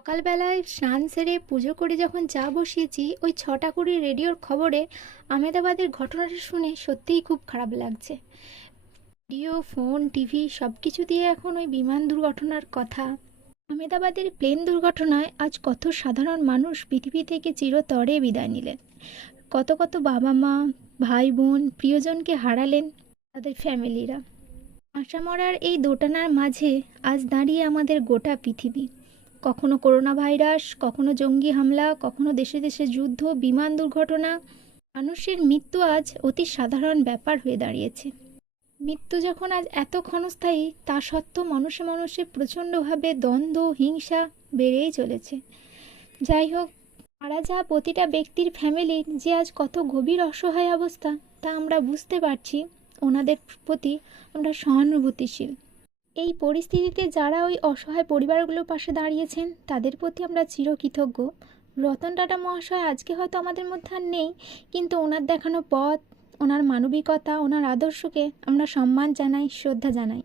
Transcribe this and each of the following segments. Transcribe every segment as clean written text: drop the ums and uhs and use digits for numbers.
সকালবেলায় স্নান সেরে পুজো করে যখন চা বসিয়েছি, ওই 6টা 20 রেডিওর খবরে আমেদাবাদের ঘটনাটা শুনে সত্যিই খুব খারাপ লাগছে। রেডিও, ফোন, টিভি সব কিছু দিয়ে এখন ওই বিমান দুর্ঘটনার কথা। আমেদাবাদের প্লেন দুর্ঘটনায় আজ কত সাধারণ মানুষ পৃথিবী থেকে চিরতরে বিদায় নিলেন। কত কত বাবা মা, ভাই বোন, প্রিয়জনকে হারালেন তাদের ফ্যামিলিরা। আশা মরার এই দোটানার মাঝে আজ দাঁড়িয়ে আমাদের গোটা পৃথিবী। কখনো করোনা ভাইরাস, কখনো জঙ্গি হামলা, কখনো দেশে দেশে যুদ্ধ, বিমান দুর্ঘটনা। মানুষের মৃত্যু আজ অতি সাধারণ ব্যাপার হয়ে দাঁড়িয়েছে। মৃত্যু যখন আজ এত ক্ষণস্থায়ী, তা সত্ত্বেও মানুষে মানুষে প্রচণ্ডভাবে দ্বন্দ্ব, হিংসা বেড়েই চলেছে। যাই হোক, মারা যাওয়া প্রতিটা ব্যক্তির ফ্যামিলির যে আজ কত গভীর অসহায় অবস্থা, তা আমরা বুঝতে পারছি। ওনাদের প্রতি আমরা সহানুভূতিশীল। এই পরিস্থিতিতে যারা ওই অসহায় পরিবারগুলোর পাশে দাঁড়িয়েছেন, তাদের প্রতি আমরা চিরকৃতজ্ঞ। রতন টাটা মহাশয় আজকে হয়তো আমাদের মধ্যে আর নেই, কিন্তু ওনার দেখানো পথ, ওনার মানবিকতা, ওনার আদর্শকে আমরা সম্মান জানাই, শ্রদ্ধা জানাই।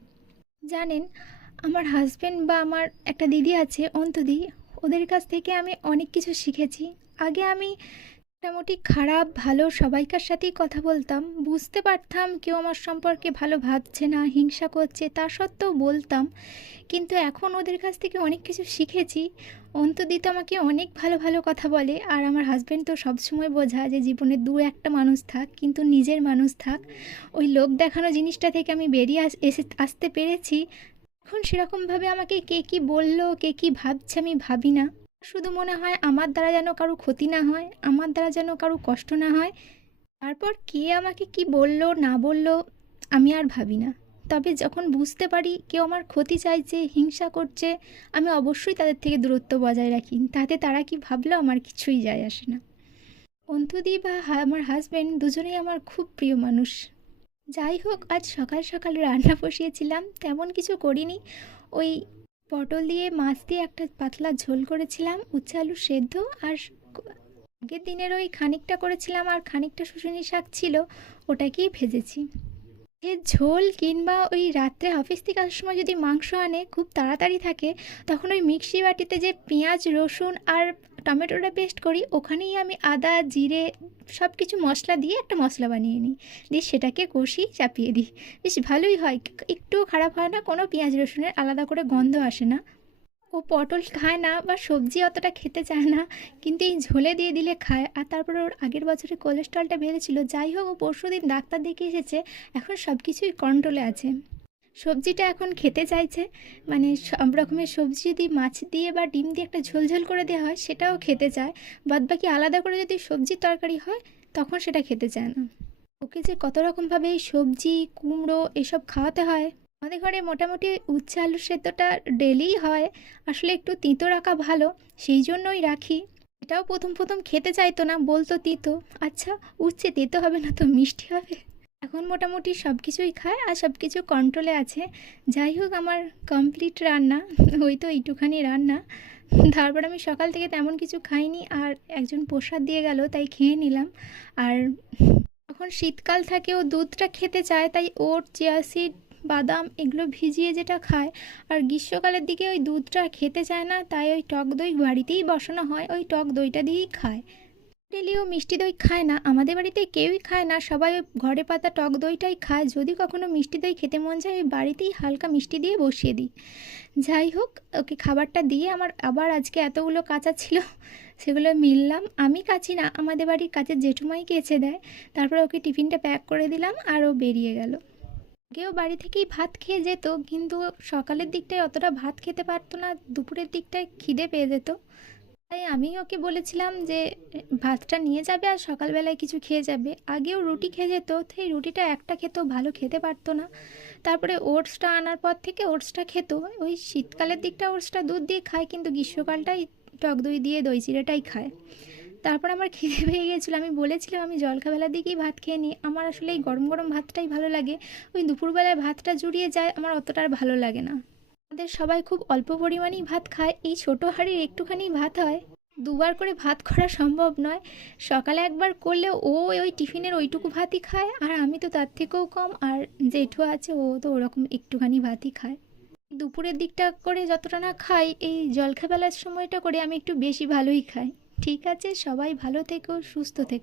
জানেন, আমার হাজব্যান্ড বা আমার একটা দিদি আছে, অন্তদি, ওদের কাছ থেকে আমি অনেক কিছু শিখেছি। আগে আমি মোটামুটি খারাপ ভালো সবাইকার সাথেই কথা বলতাম, বুঝতে পারতাম কেউ আমার সম্পর্কে ভালো ভাবছে না, হিংসা করছে, তা সত্ত্বেও বলতাম। কিন্তু এখন ওদের কাছ থেকে অনেক কিছু শিখেছি। অন্তদি তো আমাকে অনেক ভালো ভালো কথা বলে, আর আমার হাজব্যান্ড তো সবসময় বোঝায় যে জীবনে দু একটা মানুষ থাক, কিন্তু নিজের মানুষ থাক। ওই লোক দেখানো জিনিসটা থেকে আমি বেরিয়ে আসতে পেরেছি। এখন সেরকমভাবে আমাকে কে কী বললো, কে কী ভাবছে আমি ভাবি না। শুধু মনে হয় আমার দ্বারা যেন কারো ক্ষতি না হয়, আমার দ্বারা যেন কারো কষ্ট না হয়। তারপর কে আমাকে কি বললো না বললো আমি আর ভাবি না। তবে যখন বুঝতে পারি কেউ আমার ক্ষতি চাইছে, হিংসা করছে, আমি অবশ্যই তাদের থেকে দূরত্ব বজায় রাখি। তাতে তারা কি ভাবলো আমার কিছুই যায় আসে না। অন্তুদি বা আমার হাজব্যান্ড দুজনেই আমার খুব প্রিয় মানুষ। যাই হোক, আজ সকাল সকাল রান্না বসিয়েছিলাম, তেমন কিছু করিনি। ওই পটল দিয়ে মাছ দিয়ে একটা পাতলা ঝোল করেছিলাম, উচ্ছে আলু সেদ্ধ, আর আগের দিনের ওই খানিকটা করেছিলাম আর খানিকটা শুশুনি শাক ছিল, ওটাকেই ভেজেছি। এর ঝোল কিংবা ওই রাত্রে অফিস থেকে আসার সময় যদি মাংস আনে খুব তাড়াতাড়ি থাকে, তখন ওই মিক্সি বাটিতে যে পেঁয়াজ, রসুন আর টমেটোটা পেস্ট করি, ওখানেই আমি আদা, জিরে সব কিছু মশলা দিয়ে একটা মশলা বানিয়ে নিই, দিয়ে সেটাকে কষি চাপিয়ে দিই। বেশ ভালোই হয়, একটুও খারাপ হয় না, কোনো পেঁয়াজ রসুনের আলাদা করে গন্ধ আসে না। ও পটল খায় না বা সবজি অতটা খেতে চায় না, কিন্তু এই ঝোলে দিয়ে দিলে খায়। আর তারপরে ওর আগের বছরে কোলেস্ট্রলটা বেড়েছিল। যাই হোক, ও পরশুদিন ডাক্তার দেখিয়ে এসেছে, এখন সব কিছুই কন্ট্রোলে আছে। সবজিটা এখন খেতে চাইছে, মানে সব রকমের সবজি যদি মাছ দিয়ে বা ডিম দিয়ে একটা ঝোল ঝোল করে দেওয়া হয় সেটাও খেতে চায়। বাদবাকি আলাদা করে যদি সবজির তরকারি হয় তখন সেটা খেতে চায় না। ওকে যে কত রকমভাবে এই সবজি, কুমড়ো এসব খাওয়াতে হয়। আমাদের ঘরে মোটামুটি উচ্ছে আলুর সেদ্ধটা ডেলিই হয়। আসলে একটু তিতো রাখা ভালো, সেই জন্যই রাখি। এটাও প্রথম প্রথম খেতে চাইতো না, বলতো তিতো। আচ্ছা, উচ্ছে তেতো হবে না তো মিষ্টি হবে। এখন মোটামুটি সব কিছুই খায় আর সব কিছু কন্ট্রোলে আছে। যাই হোক, আমার কমপ্লিট রান্না, ওই তো এইটুখানি রান্না। তারপর আমি সকাল থেকে তেমন কিছু খাইনি, আর একজন প্রসাদ দিয়ে গেল তাই খেয়ে নিলাম। আর যখন শীতকাল থাকে ও দুধটা খেতে চায়, তাই ওট, চিয়া সিড, বাদাম এগুলো ভিজিয়ে যেটা খায়। আর গ্রীষ্মকালের দিকে ওই দুধটা খেতে চায় না, তাই ওই টক দই বাড়িতেই বসানো হয়, ওই টক দইটা দিয়েই খায়। ডেলিও মিষ্টি দই খায় না, আমাদের বাড়িতে কেউই খায় না, সবাই ওই ঘরে পাতা টক দইটাই খায়। যদি কখনো মিষ্টি দই খেতে মন যায়, ওই বাড়িতেই হালকা মিষ্টি দিয়ে বসিয়ে দিই। যাই হোক, ওকে খাবারটা দিয়ে আমার আবার আজকে এতগুলো কাঁচা ছিল, সেগুলো মিললাম। আমি কাছি না, আমাদের বাড়ির কাছের জেঠুমাই কেচে দেয়। তারপরে ওকে টিফিনটা প্যাক করে দিলাম আর ও বেরিয়ে গেল। আগেও বাড়ি থেকেই ভাত খেয়ে যেত, কিন্তু সকালের দিকটায় অতটা ভাত খেতে পারতো না, দুপুরের দিকটায় খিদে পেয়ে যেত। তাই আমি ওকে বলেছিলাম যে ভাতটা নিয়ে যাবে আর সকালবেলায় কিছু খেয়ে যাবে। আগেও রুটি খেয়ে যেত, সেই রুটিটা একটা খেত, ভালো খেতে পারতো না। তারপরে ওটসটা আনার পর থেকে ওটসটা খেত। ওই শীতকালের দিকটা ওটসটা দুধ দিয়ে খায়, কিন্তু গ্রীষ্মকালটাই টক দই দিয়ে দই চিড়েটাই খায়। তারপর আমার খিদে পেয়ে গিয়েছিলো, আমি বলেছিলাম আমি জলখাবেলার দিকেই ভাত খেয়ে নিই, আমার আসলে এই গরম গরম ভাতটাই ভালো লাগে। ওই দুপুরবেলায় ভাতটা জুড়িয়ে যায়, আমার অতটা আর ভালো লাগে না। আমাদের সবাই খুব অল্প পরিমাণেই ভাত খায়, এই ছোটো হাঁড়ির একটুখানি ভাত হয়। দুবার করে ভাত করা সম্ভব নয়। সকালে একবার করলে ও ওই টিফিনের ওইটুকু ভাতই খায়, আর আমি তো তার থেকেও কম। আর জেঠু আছে, ও তো ওরকম একটুখানি ভাতই খায়। দুপুরের দিকটা করে যতটা না খাই, এই জলখাবেলার সময়টা করে আমি একটু বেশি ভালোই খাই। ঠিক আছে, সবাই ভালো থেকো, সুস্থ থেকো।